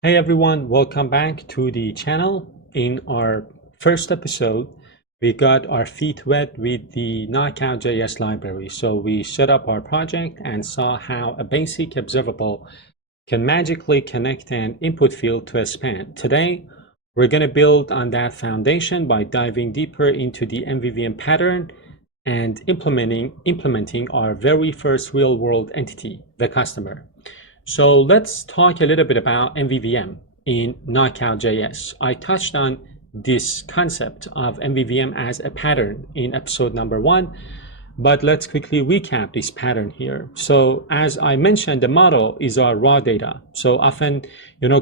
Hey everyone, welcome back to the channel. In our first episode, we got our feet wet with the KnockoutJS library. So we set up our project and saw how a basic observable can magically connect an input field to a span. Today, we're going to build on that foundation by diving deeper into the MVVM pattern and implementing our very first real-world entity, the customer. So let's talk a little bit about MVVM in KnockoutJS. I touched on this concept of MVVM as a pattern in episode number 1, but let's quickly recap this pattern here. So as I mentioned, the model is our raw data. So often,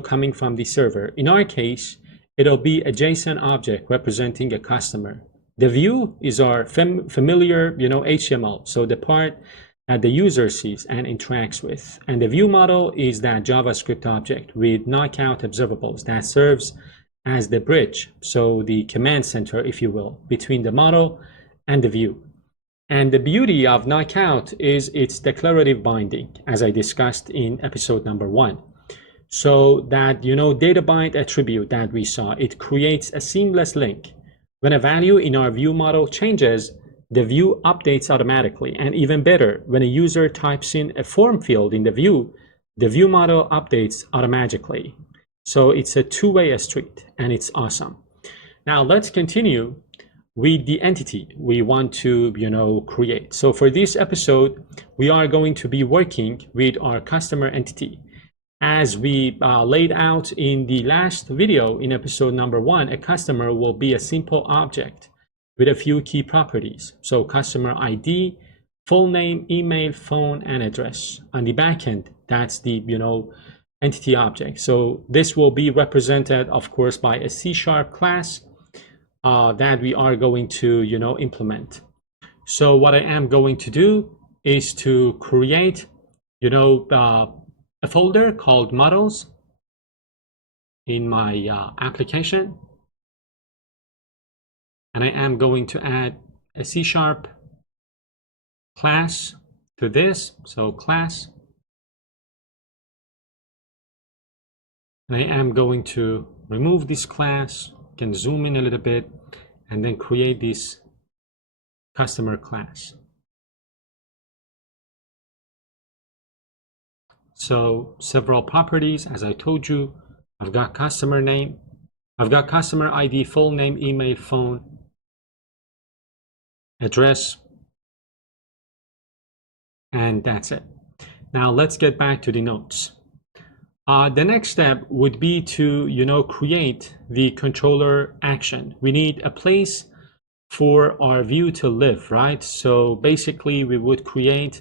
coming from the server. In our case, it'll be a JSON object representing a customer. The view is our familiar, HTML. So the part that the user sees and interacts with. And the view model is that JavaScript object with knockout observables that serves as the bridge, so the command center, if you will, between the model and the view. And the beauty of knockout is its declarative binding, as I discussed in episode number 1. So that, data bind attribute that we saw, it creates a seamless link. When a value in our view model changes, the view updates automatically. And even better, when a user types in a form field in the view model updates automatically. So it's a two-way street, and it's awesome. Now let's continue with the entity we want to, create. So for this episode, we are going to be working with our customer entity. As we laid out in the last video in episode number 1, a customer will be a simple object with a few key properties. So customer ID, full name, email, phone, and address. On the backend, that's the entity object. So this will be represented, of course, by a C# class that we are going to implement. So what I am going to do is to create a folder called models in my application. And I am going to add a C# class to this, so class. And I am going to remove this class, you can zoom in a little bit, and then create this customer class. So several properties, as I told you, I've got customer name, I've got customer ID, full name, email, phone, address, and that's it. Now let's get back to the notes. The next step would be to create the controller action. We need a place for our view to live, right? So basically we would create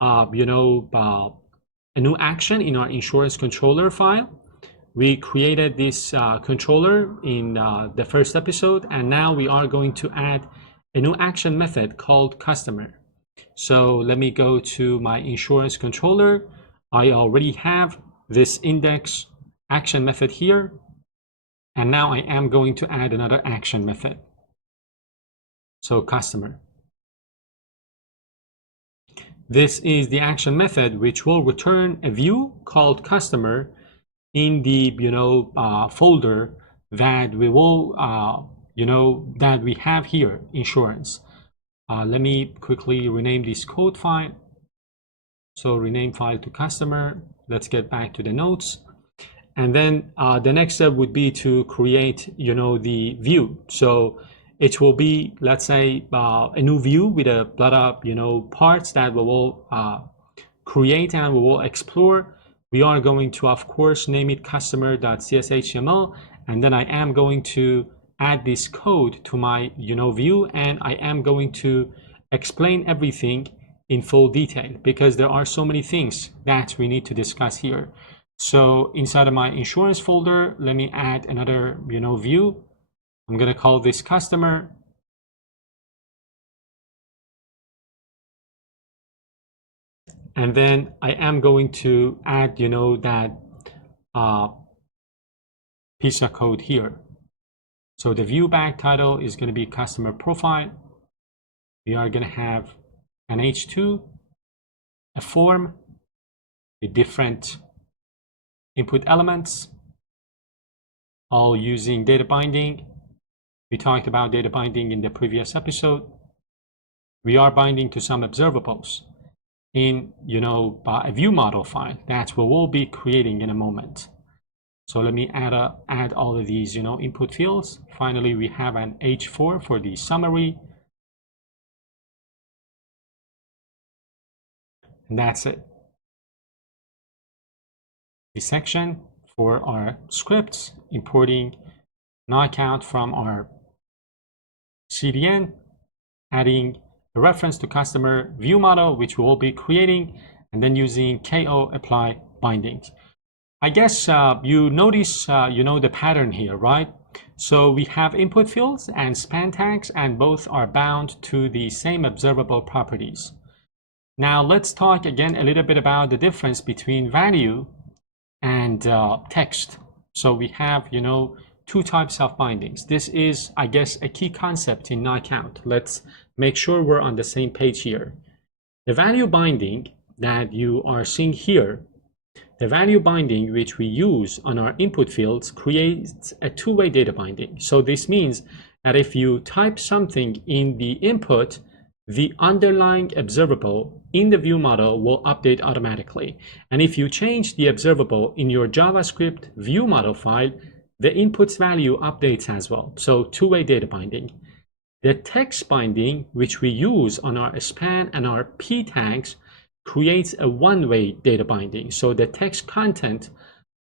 a new action in our insurance controller file. We created this controller in the first episode, and now we are going to add a new action method called customer. So let me go to my insurance controller. I already have this index action method here, and now I am going to add another action method. So customer. This is the action method which will return a view called customer in the folder that we will that we have here, insurance. Let me quickly rename this code file. So rename file to customer. Let's get back to the notes. And then the next step would be to create the view. So it will be, let's say, a new view with a lot of parts that we will create and we will explore. We are going to, of course, name it customer.cshtml, and then I am going to add this code to my view, and I am going to explain everything in full detail because there are so many things that we need to discuss here. So inside of my insurance folder, let me add another view. I'm going to call this customer. And then I am going to add that piece of code here. So the view bag title is going to be customer profile. We are going to have an H2, a form with different input elements, all using data binding. We talked about data binding in the previous episode. We are binding to some observables in, a view model file. That's what we'll be creating in a moment. So let me add all of these, input fields. Finally, we have an H4 for the summary. And that's it. The section for our scripts, importing knockout from our CDN, adding a reference to customer view model, which we will be creating, and then using KO apply bindings. I guess you notice, the pattern here, right? So we have input fields and span tags, and both are bound to the same observable properties. Now let's talk again a little bit about the difference between value and text. So we have, two types of bindings. This is, I guess, a key concept in Knockout. Let's make sure we're on the same page here. The value binding that you are seeing here, the value binding which we use on our input fields, creates a two-way data binding. So this means that if you type something in the input, the underlying observable in the view model will update automatically. And if you change the observable in your JavaScript view model file, the input's value updates as well. So two-way data binding. The text binding, which we use on our span and our p tags, creates a one-way data binding. So the text content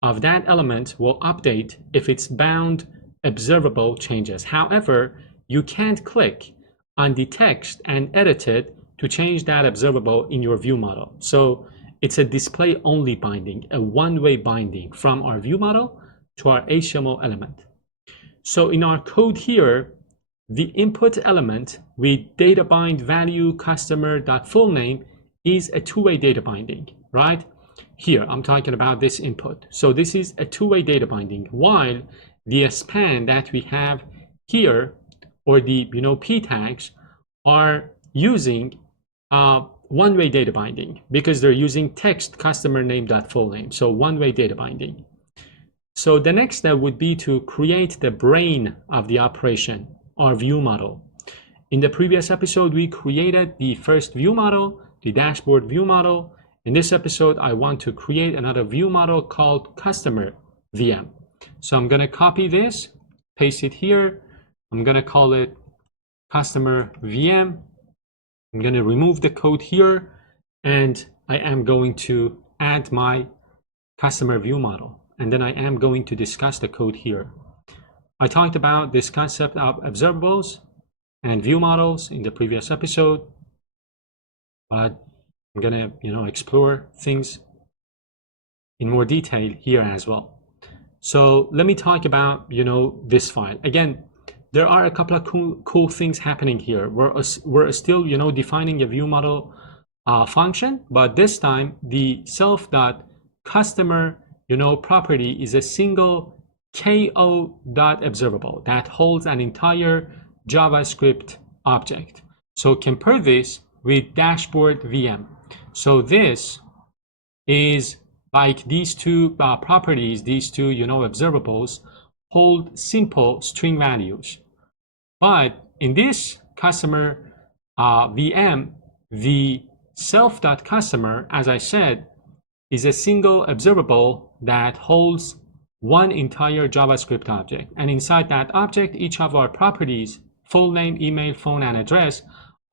of that element will update if its bound observable changes. However, you can't click on the text and edit it to change that observable in your view model. So it's a display only binding, a one-way binding from our view model to our HTML element. So in our code here, the input element with data bind value customer.fullname is a two-way data binding, right? Here, I'm talking about this input. So this is a two-way data binding, while the span that we have here, or the p tags, are using one-way data binding because they're using text customer name.fullname. So one-way data binding. So the next step would be to create the brain of the operation, our view model. In the previous episode, we created the first view model, the dashboard view model. In this episode, I want to create another view model called customer VM. So I'm going to copy this, paste it here. I'm going to call it customer VM. I'm going to remove the code here, and I am going to add my customer view model. And then I am going to discuss the code here. I talked about this concept of observables and view models in the previous episode, but I'm going to, explore things in more detail here as well. So let me talk about, this file. Again, there are a couple of cool things happening here. We're still, defining a view model function, but this time the self.customer, property is a single ko.observable that holds an entire JavaScript object. So compare this with dashboard VM. So this is like these two properties, these two, observables hold simple string values. But in this customer VM, the self.customer, as I said, is a single observable that holds one entire JavaScript object. And inside that object, each of our properties, full name, email, phone, and address,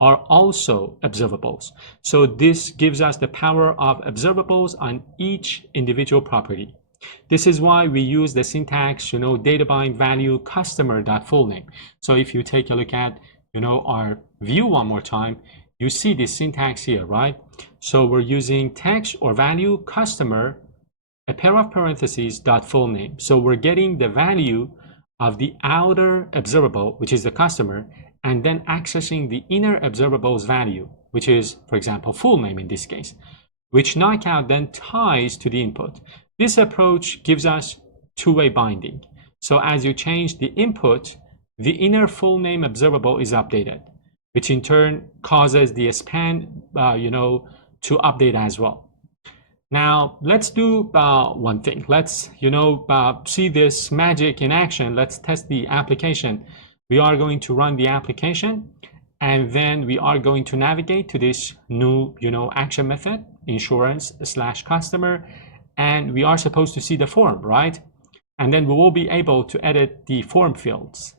are also observables. So this gives us the power of observables on each individual property. This is why we use the syntax, data bind value customer.fullname. So if you take a look at, our view one more time, you see this syntax here, right? So we're using text or value customer, a pair of parentheses, .fullname. So we're getting the value of the outer observable, which is the customer, and then accessing the inner observable's value, which is, for example, full name in this case, which Knockout then ties to the input. This approach gives us two-way binding. So as you change the input, the inner full name observable is updated, which in turn causes the span, to update as well. Now let's do one thing. Let's see this magic in action. Let's test the application. We are going to run the application, and then we are going to navigate to this new action method, insurance/customer, and we are supposed to see the form, right? And then we will be able to edit the form fields,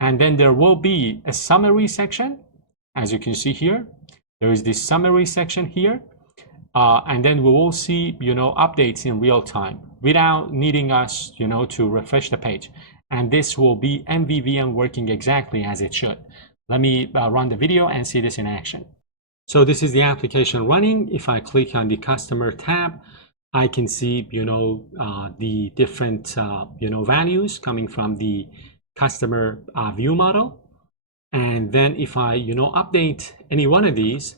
and then there will be a summary section. As you can see here, there is this summary section here. And then we will see updates in real time without needing us to refresh the page, and this will be MVVM working exactly as it should. Let me run the video and see this in action. So this is the application running. If I click on the customer tab, I can see the different values coming from the customer view model. And then if I update any one of these,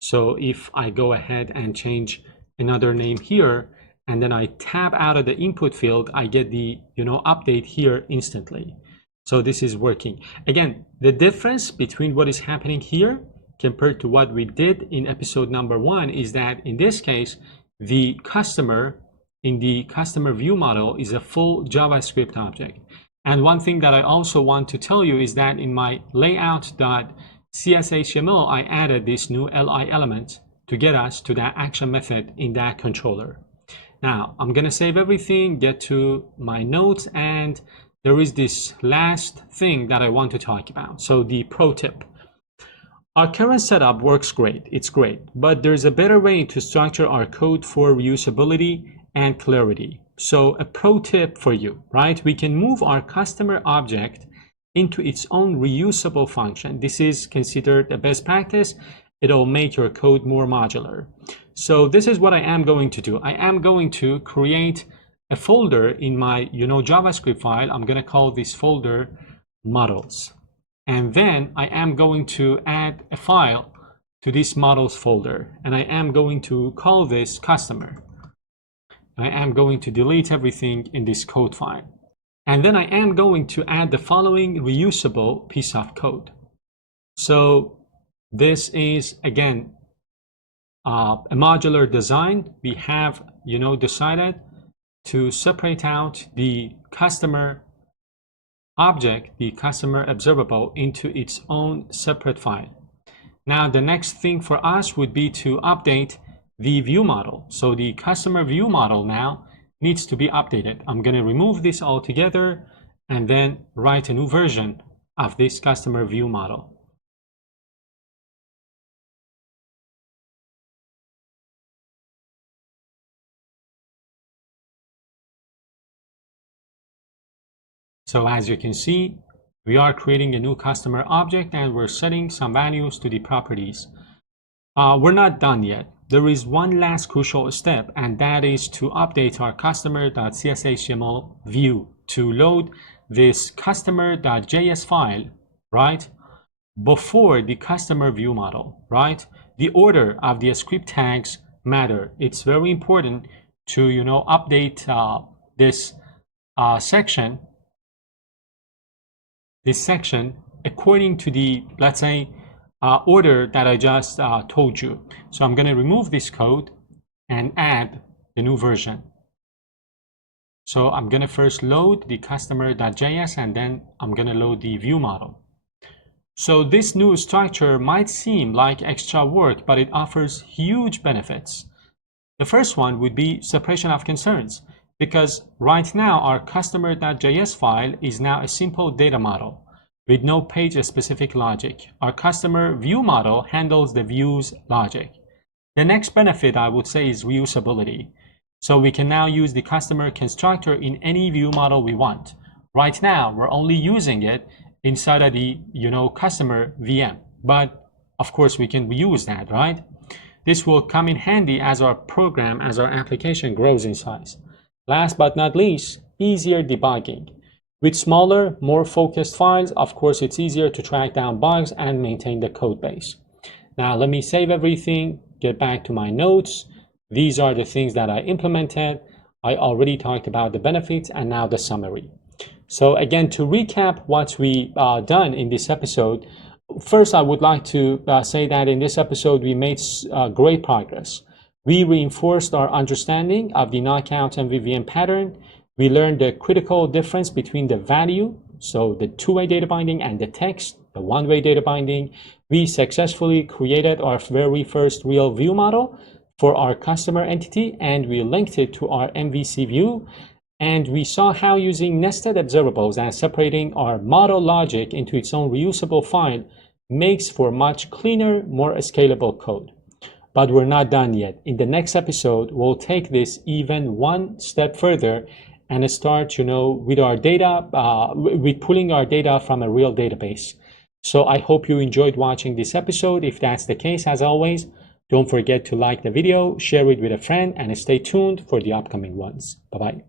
so if I go ahead and change another name here, and then I tab out of the input field, I get the update here instantly. So this is working. Again, the difference between what is happening here compared to what we did in episode number 1 is that in this case, the customer in the customer view model is a full JavaScript object. And one thing that I also want to tell you is that in my layout.cshtml, I added this new li element to get us to that action method in that controller. Now I'm going to save everything, get to my notes, and there is this last thing that I want to talk about. So the pro tip. Our current setup works great, it's great, but there's a better way to structure our code for reusability and clarity. So a pro tip for you, right? We can move our customer object into its own reusable function. This is considered a best practice. It'll make your code more modular. So this is what I am going to do. I am going to create a folder in my JavaScript file. I'm going to call this folder models. And then I am going to add a file to this models folder. And I am going to call this customer. I am going to delete everything in this code file. And then I am going to add the following reusable piece of code. So this is, again, a modular design. We have, decided to separate out the customer object, the customer observable, into its own separate file. Now, the next thing for us would be to update the view model. So the customer view model now needs to be updated. I'm going to remove this altogether and then write a new version of this customer view model. So as you can see, we are creating a new customer object and we're setting some values to the properties. We're not done yet. There is one last crucial step, and that is to update our customer.cshtml view to load this customer.js file, right, before the customer view model, right? The order of the script tags matter. It's very important to, update this section according to the, let's say, order that I just told you. So I'm going to remove this code and add the new version. So I'm going to first load the customer.js and then I'm going to load the view model. So this new structure might seem like extra work, but it offers huge benefits. The first one would be separation of concerns, because right now our customer.js file is now a simple data model with no page-specific logic. Our customer view model handles the view's logic. The next benefit, I would say, is reusability. So we can now use the customer constructor in any view model we want. Right now, we're only using it inside of the customer VM. But of course, we can reuse that, right? This will come in handy as our program, as our application grows in size. Last but not least, easier debugging. With smaller, more focused files, of course, it's easier to track down bugs and maintain the code base. Now, let me save everything, get back to my notes. These are the things that I implemented. I already talked about the benefits and now the summary. So again, to recap what we done in this episode, first, I would like to say that in this episode, we made great progress. We reinforced our understanding of the knockout MVVM pattern. We learned the critical difference between the value, so the two-way data binding, and the text, the one-way data binding. We successfully created our very first real view model for our customer entity, and we linked it to our MVC view. And we saw how using nested observables and separating our model logic into its own reusable file makes for much cleaner, more scalable code. But we're not done yet. In the next episode, we'll take this even one step further and start, with our data, with pulling our data from a real database. So I hope you enjoyed watching this episode. If that's the case, as always, don't forget to like the video, share it with a friend, and stay tuned for the upcoming ones. Bye-bye.